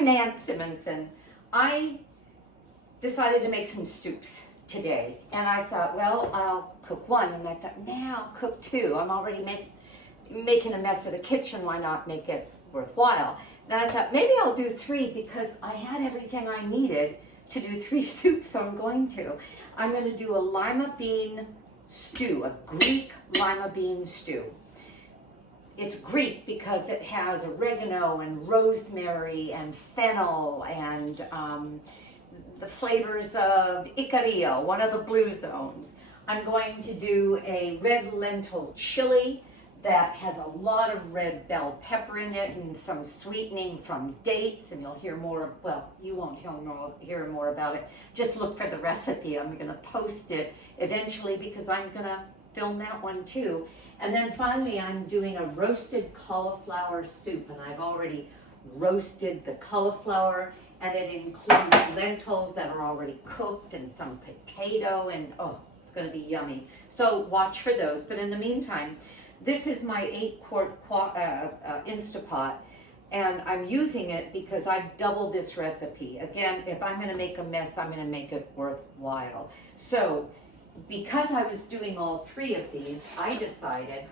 I'm Nan Simonson. I decided to make some soups today, and I thought, well, I'll cook one, and I thought, now I'll cook two. I'm already making a mess of the kitchen. Why not make it worthwhile? Then I thought, maybe I'll do three because I had everything I needed to do three soups, so I'm going to. I'm going to do a lima bean stew, a Greek lima bean stew. It's Greek because it has oregano and rosemary and fennel and the flavors of Icaria, one of the blue zones. I'm going to do a red lentil chili that has a lot of red bell pepper in it and some sweetening from dates, and you'll hear more, well, you won't hear more about it. Just look for the recipe. I'm going to post it eventually because I'm going to film that one too. And then finally I'm doing a roasted cauliflower soup, and I've already roasted the cauliflower, and it includes lentils that are already cooked and some potato, and oh, it's going to be yummy. So watch for those. But in the meantime, this is my 8-quart Instapot, and I'm using it because I've doubled this recipe. Again, if I'm going to make a mess, I'm going to make it worthwhile. So because I was doing all three of these, I decided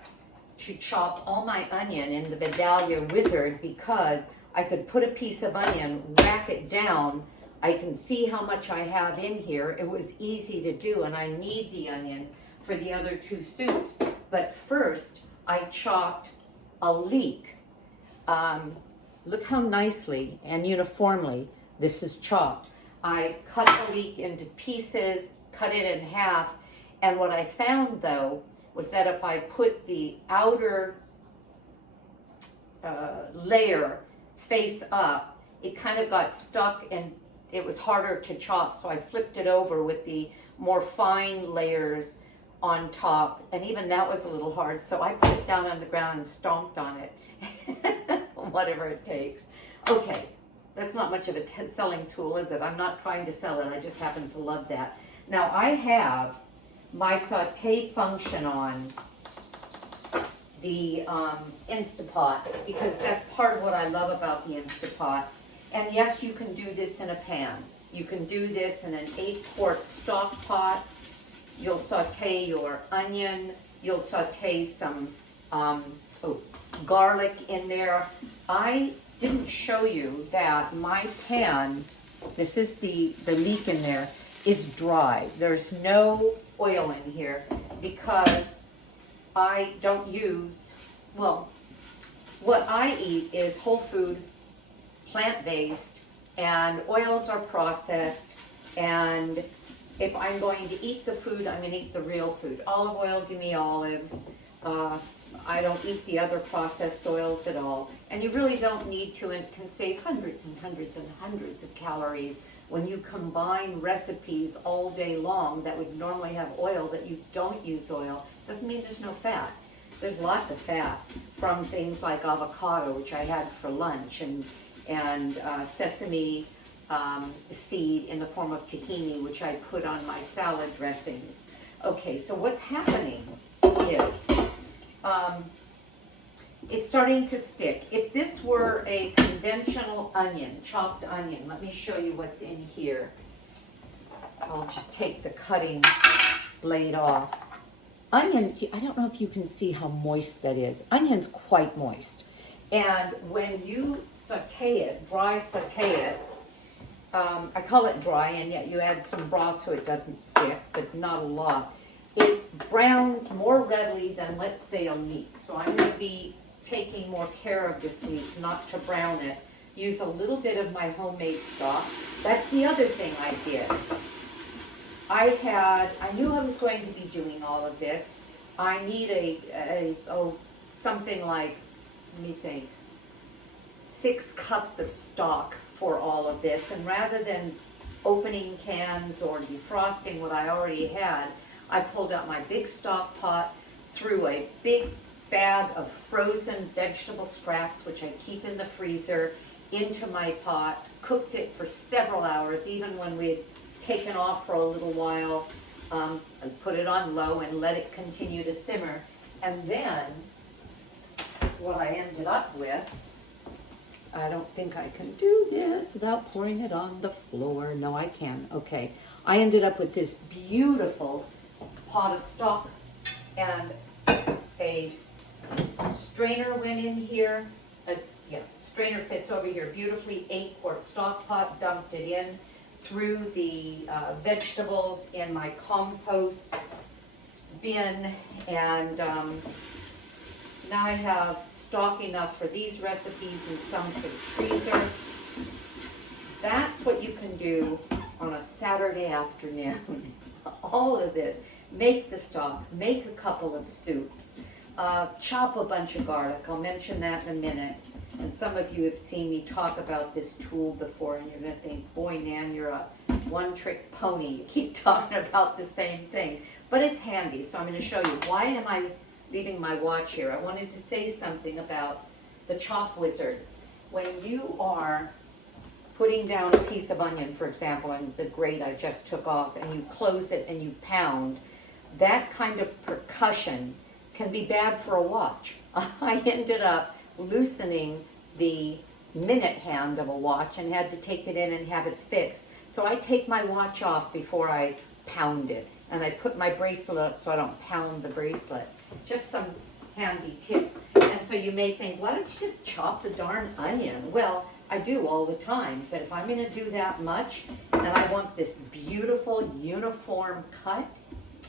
to chop all my onion in the Vidalia Wizard because I could put a piece of onion, whack it down. I can see how much I have in here. It was easy to do, and I need the onion for the other two soups. But first, I chopped a leek. Look how nicely and uniformly this is chopped. I cut the leek into pieces, cut it in half, and what I found though was that if I put the outer layer face up, it kind of got stuck and it was harder to chop, so I flipped it over with the more fine layers on top, and even that was a little hard, so I put it down on the ground and stomped on it. Whatever it takes. Okay, that's not much of a selling tool, is it? I'm not trying to sell it, I just happen to love that. Now I have my saute function on the Instapot because that's part of what I love about the Instapot. And yes, you can do this in a pan. You can do this in an 8-quart stock pot. You'll saute your onion. You'll saute some garlic in there. I didn't show you that my pan, this is the leek in there, is dry. There's no oil in here because I don't use, well, what I eat is whole food, plant-based, and oils are processed, and if I'm going to eat the food, I'm going to eat the real food. Olive oil, give me olives. I don't eat the other processed oils at all. And you really don't need to, and can save hundreds and hundreds and hundreds of calories when you combine recipes all day long that would normally have oil that you don't use oil. Doesn't mean there's no fat. There's lots of fat from things like avocado, which I had for lunch, and sesame seed in the form of tahini, which I put on my salad dressings. Okay, so what's happening is it's starting to stick. If this were a conventional onion, chopped onion, let me show you what's in here. I'll just take the cutting blade off. Onion, I don't know if you can see how moist that is. Onion's quite moist. And when you saute it, dry saute it, I call it dry, and yet you add some broth so it doesn't stick, but not a lot. It browns more readily than, let's say, a leek. So I'm going to be taking more care of this leek, not to brown it. Use a little bit of my homemade stock. That's the other thing I did. I knew I was going to be doing all of this. I need something like, let me think, 6 cups of stock for all of this. And rather than opening cans or defrosting what I already had, I pulled out my big stock pot, threw a big bag of frozen vegetable scraps, which I keep in the freezer, into my pot, cooked it for several hours, even when we had taken off for a little while. I put it on low and let it continue to simmer. And then what I ended up with I don't think I can do this without pouring it on the floor. No, I can. Okay. I ended up with this beautiful pot of stock, and a strainer went in here. Strainer fits over here beautifully. 8-quart stock pot, dumped it in, threw the vegetables in my compost bin, and now I have stock enough for these recipes and some for the freezer. That's what you can do on a Saturday afternoon. All of this. Make the stock, make a couple of soups, chop a bunch of garlic. I'll mention that in a minute. And some of you have seen me talk about this tool before, and you're going to think, boy, Nan, you're a one-trick pony. You keep talking about the same thing. But it's handy, so I'm going to show you. Why am I leaving my watch here? I wanted to say something about the chop wizard. When you are putting down a piece of onion, for example, and the grate I just took off, and you close it and you pound, that kind of percussion can be bad for a watch. I ended up loosening the minute hand of a watch and had to take it in and have it fixed. So I take my watch off before I pound it, and I put my bracelet up so I don't pound the bracelet. Just some handy tips. And so you may think, why don't you just chop the darn onion? Well, I do all the time, but if I'm going to do that much and I want this beautiful uniform cut,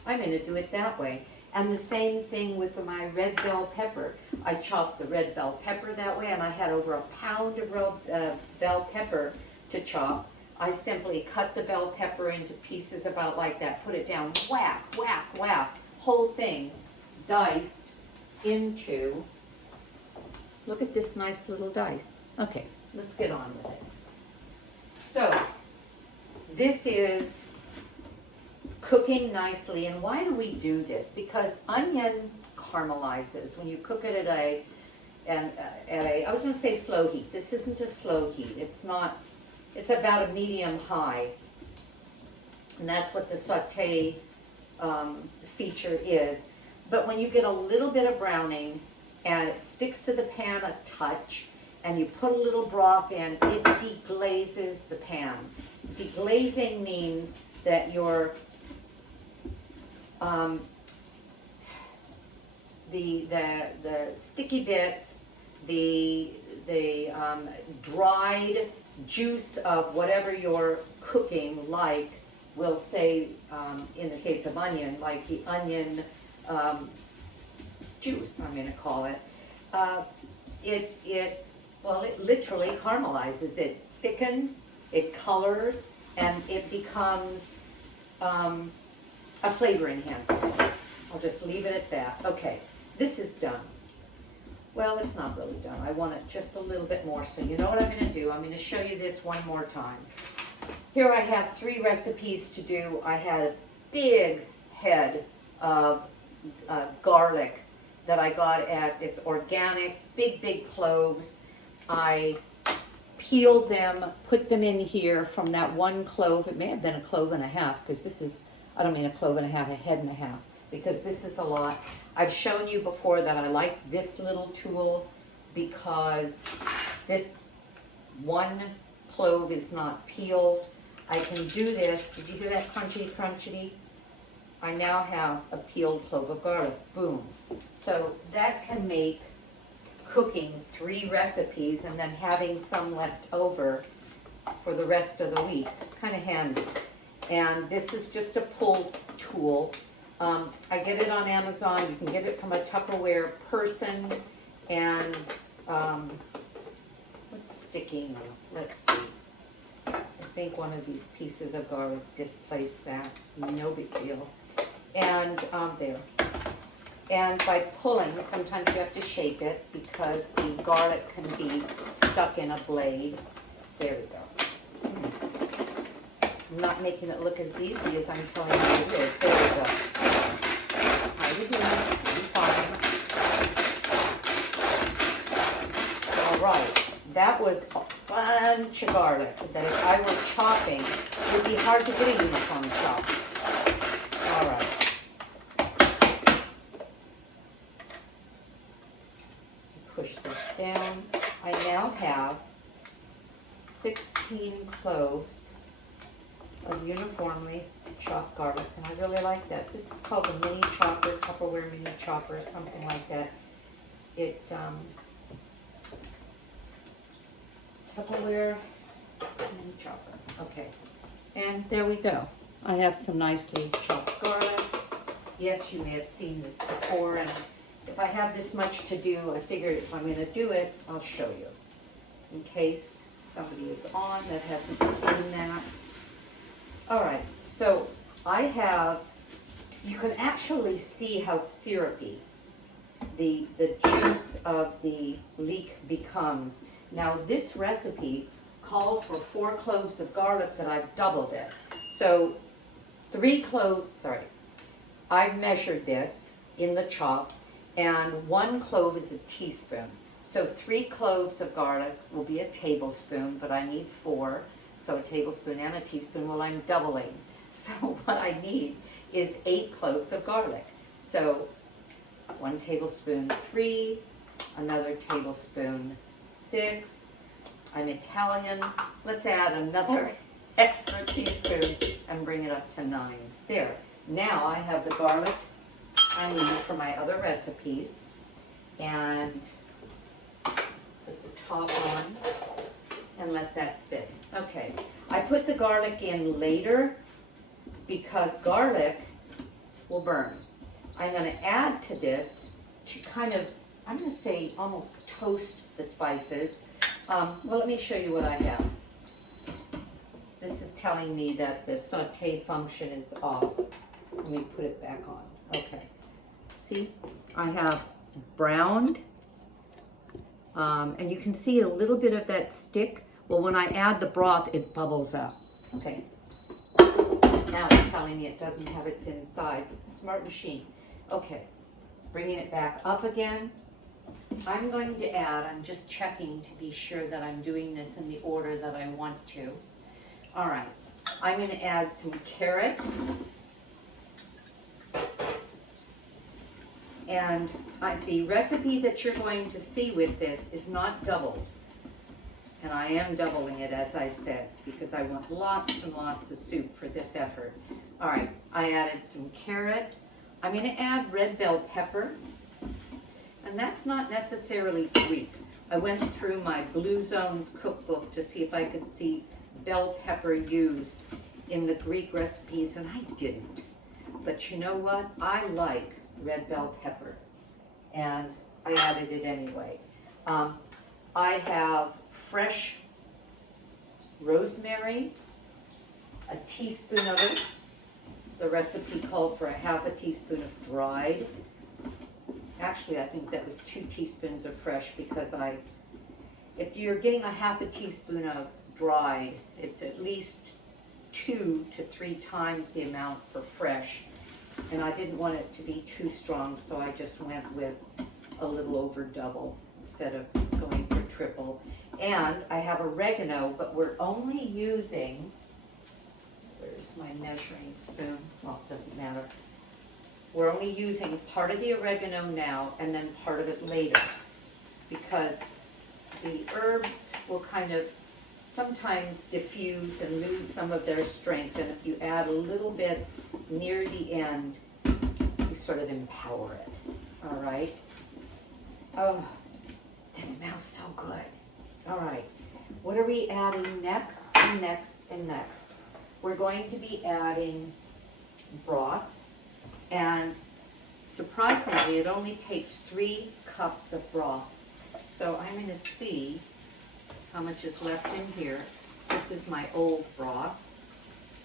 I'm going to do it that way. And the same thing with my red bell pepper. I chopped the red bell pepper that way, and I had over a pound of bell pepper to chop. I simply cut the bell pepper into pieces about like that, put it down, whack, whack, whack, whole thing diced into, look at this nice little dice. Okay, let's get on with it. So, this is cooking nicely, and why do we do this? Because onion caramelizes when you cook it I was going to say slow heat. This isn't a slow heat. It's not. It's about a medium high, and that's what the saute feature is. But when you get a little bit of browning and it sticks to the pan a touch, and you put a little broth in, it deglazes the pan. Deglazing means that your the sticky bits, the dried juice of whatever you're cooking, like we'll say in the case of onion, like the onion juice, I'm going to call it. It literally caramelizes. It thickens, it colors, and it becomes a flavor enhancer. I'll just leave it at that. Okay, this is done. Well, it's not really done. I want it just a little bit more. So you know what I'm going to do? I'm going to show you this one more time. Here I have 3 recipes to do. I had a big head of garlic that I got it's organic, big cloves. I peeled them, put them in here from that one clove. It may have been a clove and a half, because this is, I don't mean a clove and a half, a head and a half, because this is a lot. I've shown you before that I like this little tool because this one clove is not peeled. I can do this. Did you hear that crunchy crunchity? I now have a peeled clove of garlic. Boom. So that can make cooking 3 recipes and then having some left over for the rest of the week. Kind of handy. And this is just a pull tool. I get it on Amazon. You can get it from a Tupperware person. And what's sticking? Let's see. I think one of these pieces of garlic displaced that. No big deal. And there. And by pulling, sometimes you have to shake it because the garlic can be stuck in a blade. There we go. I'm not making it look as easy as I'm telling you it is. There we go. How you doing? I'm fine. All right. That was a bunch of garlic that if I were chopping, it would be hard to get a uniform chop. All right. Push this down. I now have 16 cloves of uniformly chopped garlic, and I really like that. This is called a mini chopper, Tupperware mini chopper, something like that. It, Tupperware mini chopper, okay. And there we go. I have some nicely chopped garlic. Yes, you may have seen this before, and if I have this much to do, I figured if I'm gonna do it, I'll show you. In case somebody is on that hasn't seen that. All right, so I have, you can actually see how syrupy the juice of the leek becomes. Now this recipe called for 4 cloves of garlic that I've doubled it. So 3 cloves, sorry, I've measured this in the chop, and 1 clove is a teaspoon. So 3 cloves of garlic will be a tablespoon, but I need 4. So a tablespoon and a teaspoon, well, I'm doubling. So what I need is 8 cloves of garlic. So 1 tablespoon, 3, another tablespoon, 6. I'm Italian. Let's add another extra teaspoon and bring it up to 9. There. Now I have the garlic I need for my other recipes. And put the top on and let that sit. Okay. I put the garlic in later because garlic will burn. I'm going to add to this to kind of, I'm going to say almost toast the spices. Well, let me show you what I have. This is telling me that the saute function is off. Let me put it back on. Okay. See, I have browned, and you can see a little bit of that stick. Well, when I add the broth, it bubbles up. Okay. Now it's telling me it doesn't have its insides. It's a smart machine. Okay. Bringing it back up again. I'm going to add, I'm just checking to be sure that I'm doing this in the order that I want to. All right. I'm going to add some carrot. And the recipe that you're going to see with this is not doubled. And I am doubling it, as I said, because I want lots and lots of soup for this effort. All right, I added some carrot. I'm going to add red bell pepper. And that's not necessarily Greek. I went through my Blue Zones cookbook to see if I could see bell pepper used in the Greek recipes, and I didn't. But you know what? I like red bell pepper, and I added it anyway. I have fresh rosemary, a teaspoon of it. The recipe called for a half a teaspoon of dried. Actually, I think that was 2 teaspoons of fresh because if you're getting a half a teaspoon of dried, it's at least 2 to 3 times the amount for fresh. And I didn't want it to be too strong, so I just went with a little over double instead of going for triple. And I have oregano, but we're only using, where's my measuring spoon? Well, it doesn't matter. We're only using part of the oregano now and then part of it later, because the herbs will kind of sometimes diffuse and lose some of their strength, and if you add a little bit near the end, you sort of empower it. All right. Oh, this smells so good. All right. What are we adding next and next and next? We're going to be adding broth, and surprisingly, it only takes 3 cups of broth. So I'm going to see how much is left in here. This is my old broth.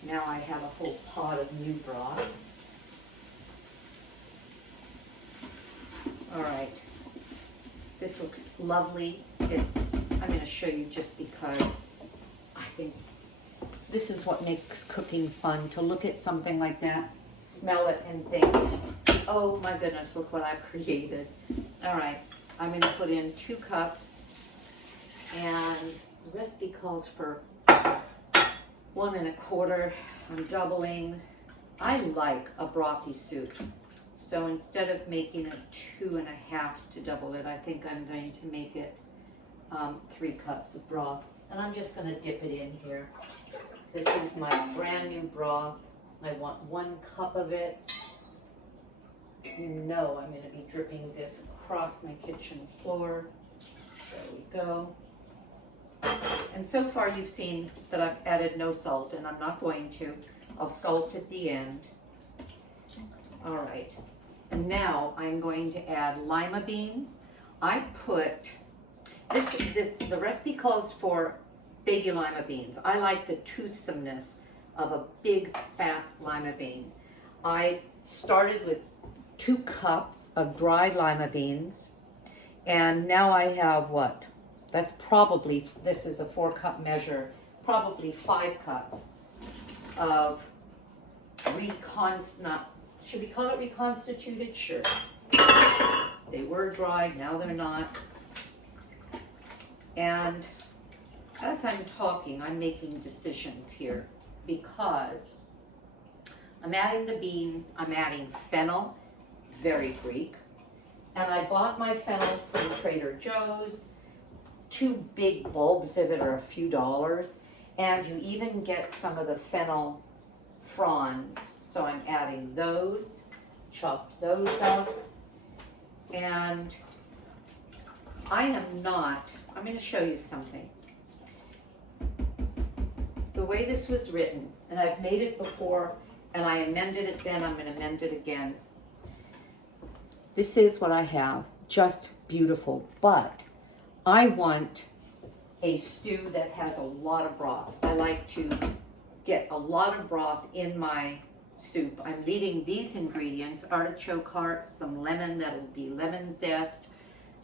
Now I have a whole pot of new broth. All right. This looks lovely. I'm going to show you just because I think this is what makes cooking fun, to look at something like that, smell it, and think, oh my goodness, look what I've created. All right. I'm going to put in 2 cups. And the recipe calls for 1 1/4. I'm doubling. I like a brothy soup. So instead of making it 2 1/2 to double it, I think I'm going to make it 3 cups of broth. And I'm just going to dip it in here. This is my brand new broth. I want 1 cup of it. You know I'm going to be dripping this across my kitchen floor. There we go. And so far you've seen that I've added no salt, and I'm not going to. I'll salt at the end. All right. And now I'm going to add lima beans. I put the recipe calls for baby lima beans. I like the toothsomeness of a big fat lima bean. I started with 2 cups of dried lima beans, and now I have what? That's probably, this is a 4-cup measure, probably 5 cups of should we call it reconstituted? Sure. They were dried, now they're not. And as I'm talking, I'm making decisions here because I'm adding the beans, I'm adding fennel, very Greek. And I bought my fennel from Trader Joe's. 2 big bulbs of it are a few dollars. And you even get some of the fennel fronds. So I'm adding those, chopped those up. And I'm going to show you something. The way this was written, and I've made it before, and I amended it then, I'm going to amend it again. This is what I have, just beautiful, but I want a stew that has a lot of broth. I like to get a lot of broth in my soup. I'm leaving these ingredients, artichoke heart, some lemon, that'll be lemon zest,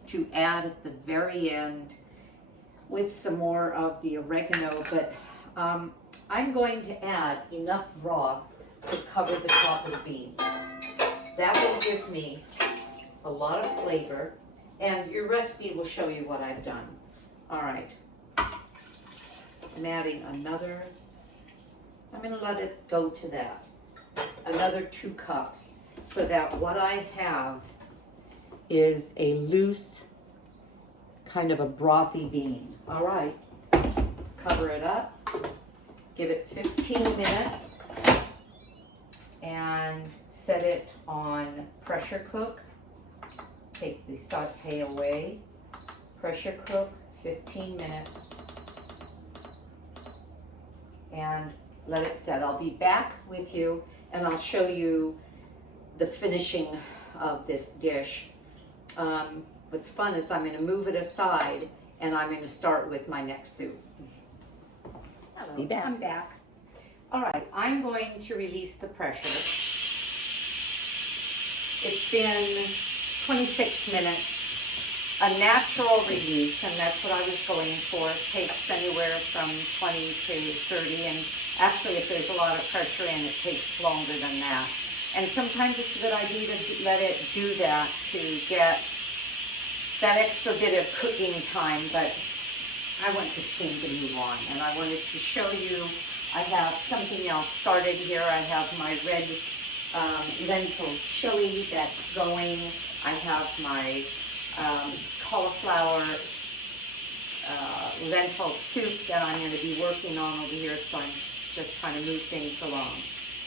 to add at the very end with some more of the oregano, but I'm going to add enough broth to cover the top of the beans. That will give me a lot of flavor, and your recipe will show you what I've done. All right, I'm adding another, I'm going to let it go to that, another 2 cups, so that what I have is a loose, kind of a brothy bean. All right, cover it up, give it 15 minutes, and set it on pressure cook. Take the saute away, pressure cook 15 minutes, and let it set. I'll be back with you, and I'll show you the finishing of this dish. What's fun is I'm going to move it aside, and I'm going to start with my next soup. Hello, be back. I'm back. All right, I'm going to release the pressure. It's been 26 minutes, a natural release, and that's what I was going for. It takes anywhere from 20 to 30, and actually if there's a lot of pressure in, it takes longer than that. And sometimes it's a good idea to let it do that to get that extra bit of cooking time, but I want this thing to move on, and I wanted to show you, I have something else started here. I have my red lentil chili that's going. I have my cauliflower lentil soup that I'm going to be working on over here, so I'm just trying to move things along.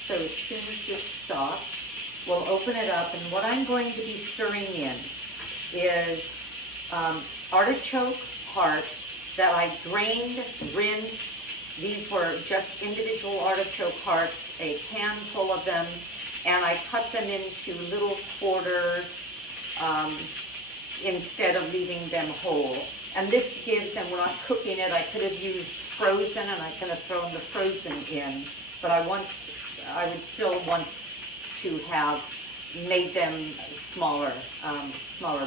So as soon as this stops, we'll open it up, and what I'm going to be stirring in is artichoke heart that I drained, rinsed. These were just individual artichoke hearts, a can full of them, and I cut them into little quarters instead of leaving them whole. And this gives, and we're not cooking it, I could have used frozen, and I could have thrown the frozen in, but I would still want to have made them smaller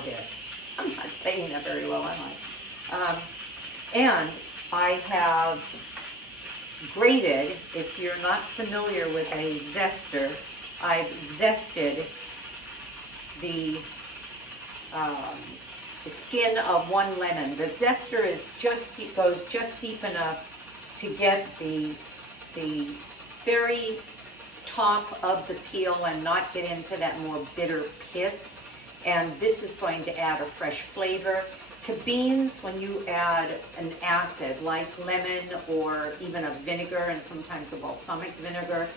bits. I'm not saying that very well, am I? And I have grated, if you're not familiar with a zester, I've zested the skin of 1 lemon. The zester goes just deep enough to get the very top of the peel and not get into that more bitter pith. And this is going to add a fresh flavor. To beans, when you add an acid like lemon or even a vinegar and sometimes a balsamic vinegar,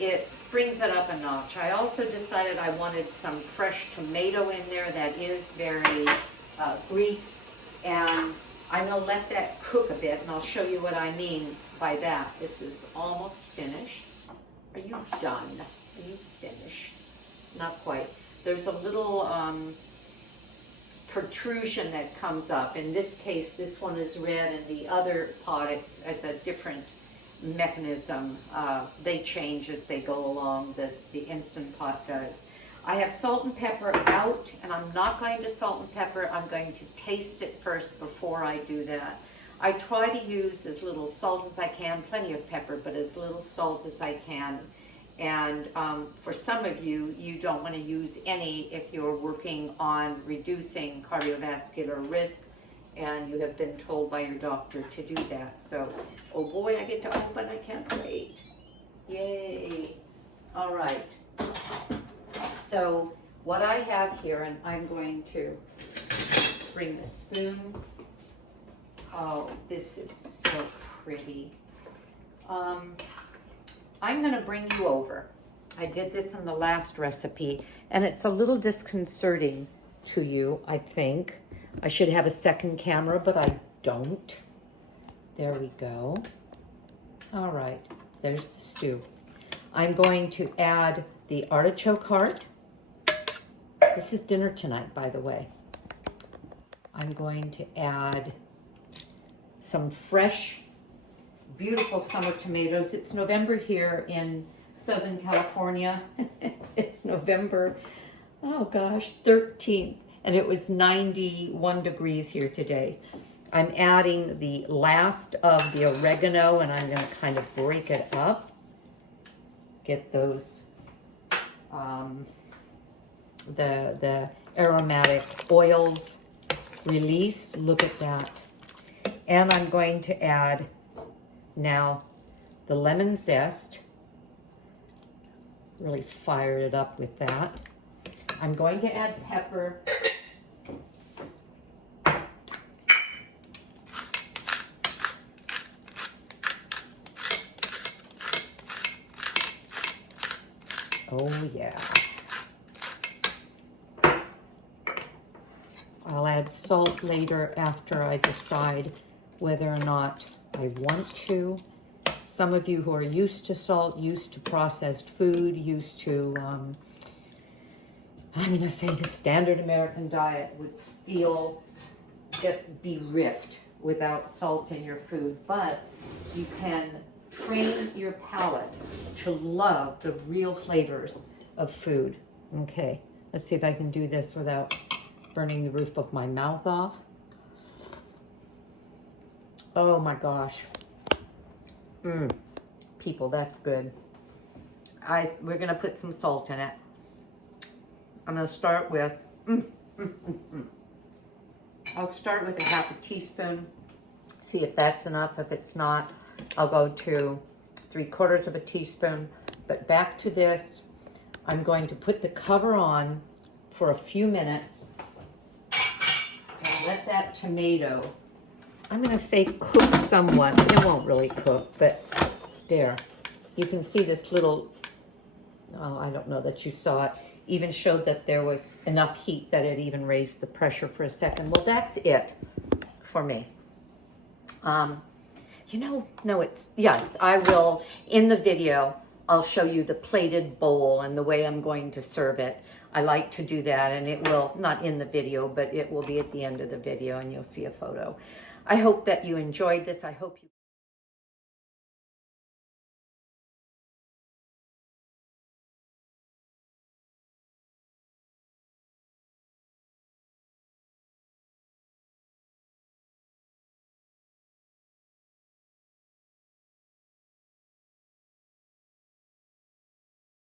it brings it up a notch. I also decided I wanted some fresh tomato in there that is very Greek, and I'm going to let that cook a bit, and I'll show you what I mean by that. This is almost finished. Are you done? Are you finished? Not quite. There's a little protrusion that comes up. In this case, this one is red, and the other pot, it's a different mechanism. They change as they go along, the Instant Pot does. I have salt and pepper out, and I'm not going to salt and pepper. I'm going to taste it first before I do that. I try to use as little salt as I can, plenty of pepper, but as little salt as I can. And for some of you, you don't want to use any if you're working on reducing cardiovascular risk and you have been told by your doctor to do that. So, oh boy, I get to open, I can't wait. Yay. All right. So what I have here, and I'm going to bring the spoon. Oh, this is so pretty. I'm going to bring you over. I did this in the last recipe, and it's a little disconcerting to you, I think. I should have a second camera, but I don't. There we go. All right, there's the stew. I'm going to add the artichoke heart. This is dinner tonight, by the way. I'm going to add some fresh, beautiful summer tomatoes. It's November here in Southern California. It's November, oh gosh, 13th, and it was 91 degrees here today. I'm adding the last of the oregano, and I'm going to kind of break it up. Get those, the aromatic oils released. Look at that. And I'm going to add now the lemon zest. Really fired it up with that. I'm going to add pepper. Oh yeah. I'll add salt later after I decide whether or not I want to. Some of you who are used to salt, used to processed food, used to, I'm going to say the standard American diet would feel just bereft without salt in your food. But you can train your palate to love the real flavors of food. Okay, let's see if I can do this without burning the roof of my mouth off. Oh my gosh. People, that's good. We're gonna put some salt in it. I'm gonna start with, I'll start with a half a teaspoon. See if that's enough. If it's not, I'll go to 3/4 of a teaspoon. But back to this, I'm going to put the cover on for a few minutes and let that tomato, I'm going to say cook somewhat. It won't really cook, but there. You can see this little, oh, I don't know that you saw it, even showed that there was enough heat that it even raised the pressure for a second. Well, that's it for me. You know, no, yes, I will, in the video, I'll show you the plated bowl and the way I'm going to serve it. I like to do that, and it will, not in the video, but it will be at the end of the video, and you'll see a photo. I hope that you enjoyed this. I hope you